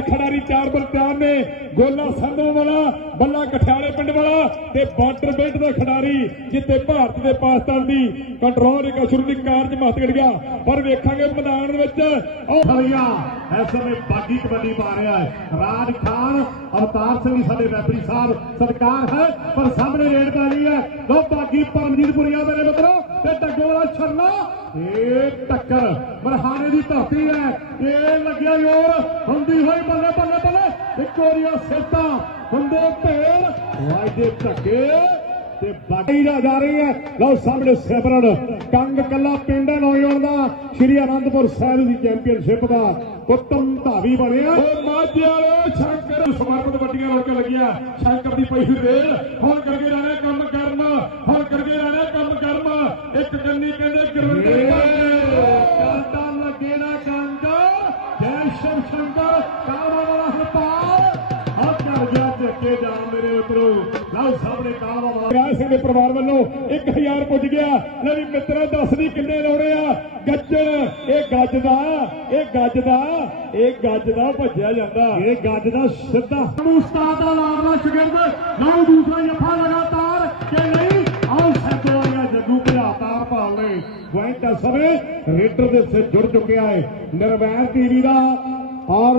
ਚਾਰ ਖਿਡਾਰੀ ਚਾਰ ਬਲ ਨੇ। ਗੋਲਾ ਸੰਧੂ ਵਾਲਾ, ਬੱਲਾ ਕਠਿਆਲੇ ਪਿੰਡ ਵਾਲਾ ਤੇ ਬਾਰਡਰ ਬੇਟ ਦਾ ਖਿਡਾਰੀ ਜਿੱਤੇ ਭਾਰਤ ਦੇ ਪਾਕਿਸਤਾਨ ਦੀ ਕੰਟਰੋਲ ਇੱਕ ਦੀ ਕਾਰਜ ਮਹੱਤਵ ਗਿਆ। ਪਰ ਵੇਖਾਂਗੇ ਮੈਦਾਨ ਵਿੱਚ, ਉਹ ਖੜੀਆਂ ਇਸ ਸਮੇਂ ਬਾਗੀ ਕਬੱਡੀ ਪਾ ਰਿਹਾ ਹੈ। ਰਾਜ ਖਾਨ, ਅਵਤਾਰ ਸਿੰਘ ਸਾਡੇ ਰੈਫਰੀ ਸਾਹਿਬ, ਸਤਿਕਾਰ ਹੈ, ਪਰ ਸਾਹਮਣੇ ਰੇਡ ਪਾਈ ਹੈ। ਉਹ ਬਾਗੀ ਪਰਮਜੀਤ ਪੁਰੀਆ ਮਿੱਤਰੋ। ਤੇ ਟੱਗੇ ਵਾਲਾ ਛਰਨਾ ਇਹ ਟੱਕਰ ਮਰਹਾਨੇ ਦੀ ਧਰਤੀ ਹੈ। ਇਹ ਲੱਗਿਆ ਜ਼ੋਰ। ਹੁੰਦੀ ਹੋਈ ਬੱਲੇ ਬੱਲੇ ਬੱਲੇ। ਵਿਕਟੋਰੀਆ ਸਿਫਤਾ। ਹੁੰਦੇ ਭੇਲ ਵਾਜਦੇ ਧੱਕੇ। ਤੇ ਬਾਗੀ ਦਾ ਜਾ ਰਹੀ ਹੈ। ਲਓ ਸਾਹਮਣੇ ਸਿਮਰਨ। ਕੰਗ ਕੱਲਾ ਪਿੰਡ ਨੌਜਵਾਨ ਦਾ। ਸ਼੍ਰੀ ਅਨੰਦਪੁਰ ਸਾਹਿਬ ਦੀ ਚੈਂਪੀਅਨਸ਼ਿਪ ਦਾ ਉੱਤਮ ਧਾਵੀ ਬਣਿਆ। ਉਹ ਮਾਝੇ ਵਾਲੇ ਸ਼ੰਕਰ ਸਮਰਪਿਤ ਵੱਡੀਆਂ ਰੋਕਾਂ ਲੱਗੀਆਂ। ਸ਼ੰਕਰ ਦੀ ਪਈ ਹੋਈ ਰੇਲ। ਹੁਣ ਸ਼ਿਵ ਸ਼ੰਕਰ ਕਾਲਾ ਵਾਲਾ ਹਰਪਾਲ। ਆ ਕਰ ਗਿਆ ਚੱਕੇ ਜਾ ਮੇਰੇ ਮਿੱਤਰੋ। ਲਓ ਸਾਹਮਣੇ ਕਾਲਾ ਵਾਲਾ ਰਾਜ ਸਿੰਘ ਦੇ ਪਰਿਵਾਰ ਵੱਲੋਂ 1000 ਪੁੱਜ ਗਿਆ। ਲੈ ਵੀ ਮਿੱਤਰੋ ਦੱਸਦੀ ਕਿੰਨੇ ਲਾਉਣੇ ਆ। ਗੱਜਣ ਇਹ ਗੱਜ ਦਾ ਇਹ ਗੱਜ ਦਾ ਇਹ ਗੱਜ ਦਾ ਭੱਜਿਆ ਜਾਂਦਾ। ਇਹ ਗੱਜ ਦਾ ਸਿੱਧਾ। ਉਸਤਾਦ ਦਾ ਲਾਡਲਾ ਸ਼ਗਿਰਦ ਲਓ ਦੂਸਰਾ ਜੱਫਾ ਲਗਾਤਾਰ ਕਿ ਨਹੀਂ? ਵਾਲੀਆਂ ਜੱਗੂ ਭਾਲ ਨੇ ਪੁਆਇੰਟ ਇਸ ਸਮੇਂ ਰੇਡਰ ਦੇ ਸਿਰ ਜੁੜ ਚੁੱਕਿਆ ਹੈ। ਨਿਰਵੈਰ ਟੀਵੀ ਦਾ ਔਰ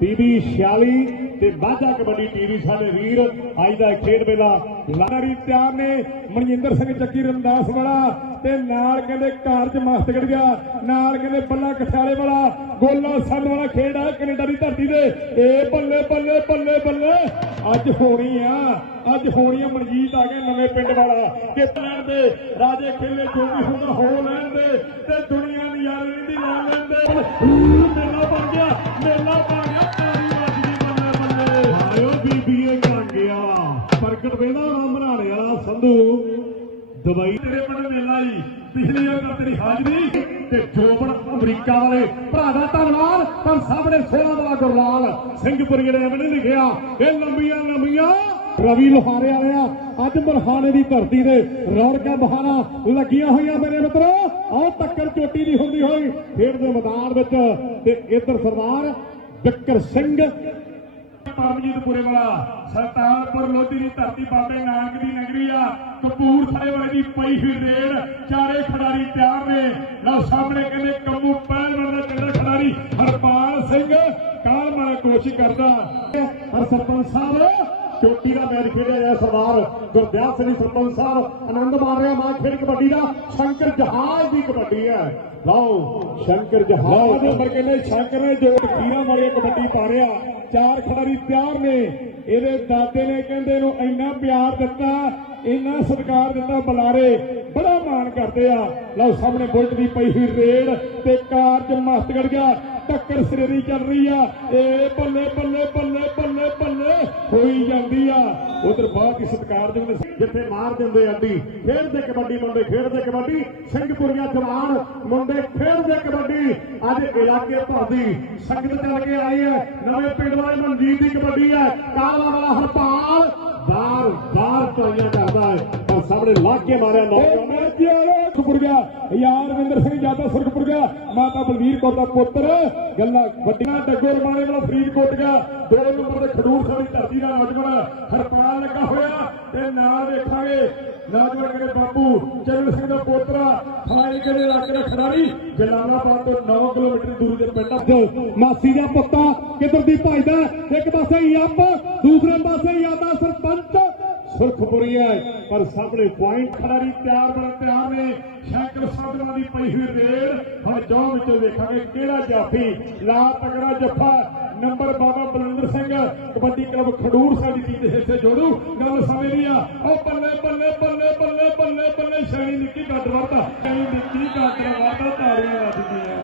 ਟੀਵੀ 46 ਤੇ ਬਾਜਾ ਕਬੱਡੀ ਟੀਵੀ ਸਾਡੇ ਵੀਰ। ਅੱਜ ਦਾ ਖੇਡ ਮੇਲਾ ਲਾਰੀ ਤਿਆਰ ਨੇ। ਮਨਜਿੰਦਰ ਸਿੰਘ ਚੱਕੀ, ਰੰਦਾਸ ਵਾਲਾ ਤੇ ਨਾਲ ਕਹਿੰਦੇ ਕਾਰਜ ਮਸਤਗੜ ਗਿਆ। ਨਾਲ ਕਹਿੰਦੇ ਬੱਲਾ ਕਠਿਆਲੇ ਵਾਲਾ। ਗੋਲਾ ਸੰਦ ਵਾਲਾ ਖੇਡ ਆ ਕੈਨੇਡਾ ਦੀ ਧਰਤੀ ਦੇ ਏ ਬੱਲੇ ਬੱਲੇ ਬੱਲੇ ਬੱਲੇ। ਅੱਜ ਹੋਣੀ ਆ। ਅੱਜ ਹੋਣੀ ਆ ਮਨਜੀਤ ਆ ਗਿਆ ਨਵੇਂ ਪਿੰਡ ਵਾਲਾ। ਕਿ ਲੈਣ ਦੇ, ਰਾਜੇ ਖੇਲੇ ਜੋ ਵੀ ਹੁੰਦਾ ਹੋ ਲੈਣ ਦੇ। ਤੇ ਦੁਨੀਆ ਨਜ਼ਾਰੇ ਦੀ ਲਾ ਲੈਣ ਦੇ। ਮੇਲਾ ਬਣ ਗਿਆ, ਮੇਲਾ ਵੇਲਾ ਵਾਲਾ ਸੰਧੂ। ਦੁਬਈ ਤੇਰੇ ਪਿੰਡ ਮੇਲਾ ਜੀ। ਪਿਛਲੀ ਵਾਰ ਤੇਰੀ ਹਾਜ਼ਰੀ ਤੇ ਜੋਬਨ ਅਮਰੀਕਾ ਵਾਲੇ ਭਰਾ ਦਾ ਧੰਨਵਾਦ, ਪਰ ਸਾਹਮਣੇ ਸੋਹਣਾ ਵਾਲਾ ਗੁਰਲਾਲ ਸਿੰਘਪੁਰ ਜਿਹੜੇ ਐਵੇਂ ਲਿਖਿਆ, ਇਹ ਲੰਬੀਆਂ ਲੰਬੀਆਂ ਰਵੀ ਲੋਹਾਰੇ ਵਾਲਿਆ ਅੱਜ ਮਰਹਾਨੇ ਦੀ ਧਰਤੀ ਦੇ ਰੌਣਕਾਂ ਬਹਾਨਾ ਲੱਗੀਆਂ ਹੋਈਆਂ ਮੇਰੇ ਮਿੱਤਰੋ। ਆਹ ਟੱਕਰ ਚੋਟੀ ਦੀ ਹੁੰਦੀ ਹੋਈ ਖੇਡ ਦੇ ਮੈਦਾਨ ਵਿੱਚ ਤੇ ਇੱਧਰ ਸਰਦਾਰ ਵਿਕਰ ਸਿੰਘ ਪਰਮਜੀਤ ਪੁਰੇ ਵਾਲਾ। ਸਰਤਾਰਪੁਰ ਲੋਧੀ ਦੀ ਧਰਤੀ ਬਾਬੇ ਨਾਨਕ ਦੀ ਨਗਰੀ ਆ। ਕਪੂਰਥਲੇ ਵਾਲੇ ਦੀ ਪਈ ਹੋਈ ਰੇੜ ਚਾਰੇ ਖਿਡਾਰੀ ਤਿਆਰ ਨੇ। ਲਓ ਸਾਹਮਣੇ ਕਹਿੰਦੇ ਕੰਮੂ ਪਹਿਲਵਾਨ ਦਾ ਚੰਗਾ ਖਿਡਾਰੀ ਹਰਪਾਲ ਸਿੰਘ। ਕਾਲ ਮਾਰਾ ਕੋਸ਼ਿਸ਼ ਕਰਦਾ। ਹਰ ਸਰਪੰਚ ਸਾਹਿਬ ਚੋਟੀ ਦਾ ਮੈਚ ਖੇਡਿਆ ਜਾ ਸਰਦਾਰ ਗੁਰਦਿਆਲ ਸਿੰਘ ਸਰਪੰਚ ਸਾਹਿਬ ਆਨੰਦ ਮਾਰ ਰਿਹਾ ਮਾਂ ਖੇਡ ਕਬੱਡੀ ਦਾ ਸ਼ੰਕਰ ਜਹਾਜ਼ ਦੀ ਕਬੱਡੀ ਹੈ। ਲਓ ਸ਼ੰਕਰ ਜਹਾਜ਼ ਨੰਬਰ ਕਹਿੰਦੇ ਸ਼ੰਕਰ ਨੇ ਜੋੜ ਖੀਰਾ ਵਾਲੀ ਕਬੱਡੀ ਪਾ ਰਿਹਾ ਚਾਰ ਖਿਡਾਰੀ ਤਿਆਰ ਨੇ। ਇਹਦੇ ਦਾਦੇ ਨੇ ਕਹਿੰਦੇ ਇਹਨੂੰ ਇੰਨਾ ਪਿਆਰ ਦਿੱਤਾ ਇੰਨਾ ਸਤਿਕਾਰ ਦਿੱਤਾ ਬੁਲਾਰੇ ਬੜਾ ਮਾਣ ਕਰਦੇ ਆ। ਲਓ ਸਾਹਮਣੇ ਬੁਲਟ ਦੀ ਪਈ ਹੋਈ ਰੇਡ ਤੇ ਕਾਰਜ ਮਸਤਗੜ ਗਿਆ। ਟੱਕਰ ਸਿਰੇਰੀ ਚੱਲ ਰਹੀ ਆ। ਏ ਬੱਲੇ ਬੱਲੇ ਬੱਲੇ ਬੱਲੇ ਬੱਲੇ। ਹੋਈ ਜਾਂਦੀ ਆ। ਉਧਰ ਬਹੁਤ ਹੀ ਸਤਿਕਾਰਯੋਗ ਨੇ ਜਿੱਥੇ ਮਾਰ ਦਿੰਦੇ ਅੱਡੀ ਖੇਡਦੇ ਕਬੱਡੀ ਮੁੰਡੇ, ਖੇਡਦੇ ਕਬੱਡੀ। ਸਿੰਘਪੁਰੀਆ ਜਵਾਨ ਮੁੰਡੇ ਖੇਡਦੇ ਕਬੱਡੀ। ਅੱਜ ਇਲਾਕੇ ਭਰ ਦੀ ਸੰਗਤ ਚੱਲ ਕੇ ਆਈ ਹੈ ਨਵੇਂ ਪਿੰਡ ਵਾਲੇ ਮਨਜੀਤ ਦੀ ਕਬੱਡੀ ਹੈ ਕਾਲਾ ਵਾਲਾ ਹਰਪਾਲ ਬਾਰ ਬਾਰ ਟਰਾਈਆਂ ਕਰਦਾ ਹੈ। ਪਰ ਸਾਹਮਣੇ ਲੱਗ ਕੇ ਮਾਰਿਆ ਨੌਜਵਾਨ। ਮਾਝਿਆਲੇ ਗਿਆ। ਯਾਰ ਵਿੰਦਰ ਸਿੰਘ ਜਾਦਾ ਸੁਰਖਪੁਰ ਗਿਆ। ਮਾਤਾ ਬਲਵੀਰ ਕੌਰ ਦਾ ਪੁੱਤਰ। ਗੱਲਾਂ ਵੱਡੀਆਂ ਡੱਗੋ ਰਮਾਣੇ ਵਾਲਾ ਫਰੀਦਕੋਟ ਗਿਆ। ਦੋ ਨੰਬਰ ਦੇ ਖਡੂਰ ਸਾਹਿਬ ਦੀ ਧਰਤੀ ਦਾ ਨੌਜਵਾਨ ਹਰਪਾਲ ਲੱਗਾ ਹੋਇਆ। ਤੇ ਨਾਲ ਦੇਖਾਂਗੇ ਨੌਜਵਾਨ ਕਹਿੰਦੇ ਬਾਪੂ, ਚਰਨ ਸਿੰਘ ਦਾ ਪੋਤਰਾ ਫਾਇਲ ਦੇ ਇਲਾਕੇ ਦਾ ਖਿਡਾਰੀ, ਜਲਾਲਾਬਾਦ ਤੋਂ 9 ਕਿਲੋਮੀਟਰ ਦੂਰ ਦੇ ਪਿੰਡ ਮਾਸੀ ਦਾ ਪੁੱਤਾ ਕਿੱਧਰ ਦੀ ਭਜਦਾ? ਇੱਕ ਪਾਸੇ ਯੱਪ ਦੂਸਰੇ ਪਾਸੇ ਯਾਦਾ ਸਰਪੰਚ। ਸੁਰਖਪੁਰੀ ਹੈ, ਪਰ ਸਾਹਮਣੇ ਪੁਆਇੰਟ ਖਿਡਾਰੀ ਤਿਆਰ ਬੜਾ ਤਿਆਰ ਨੇ। ਸ਼ੰਕਰ ਸਾਧਨਾ ਦੀ ਪਈ ਹੋਈ ਰੇਡ ਹੁਣ ਜੋਂ ਵਿੱਚੋਂ ਵੇਖਾਂਗੇ ਕਿਹੜਾ ਜਾਫੀ। ਲਾ ਤਗੜਾ ਜੱਫਾ। ਨੰਬਰ ਬਾਬਾ ਬਲਵਿੰਦਰ ਸਿੰਘ। ਕਬੱਡੀ ਕਲੱਬ ਖਡੂਰ ਸਾਹਿਬ ਦੀ ਟੀਮ ਦੇ ਹਿੱਸੇ ਜੋੜੂ। ਗੱਲ ਸਮਝ ਨਹੀਂ ਆ ਉਹ ਬੱਲੇ ਬੱਲੇ ਬੱਲੇ ਬੱਲੇ ਬੱਲੇ ਬੱਲੇ। ਸ਼ੈਣੀ ਨਿੱਕੀ ਗੱਡ ਵਰਤਾ। ਸ਼ੈਣੀ ਨਿੱਕੀ ਗੱਡ ਵਰਤਾ ਤਾੜੀਆਂ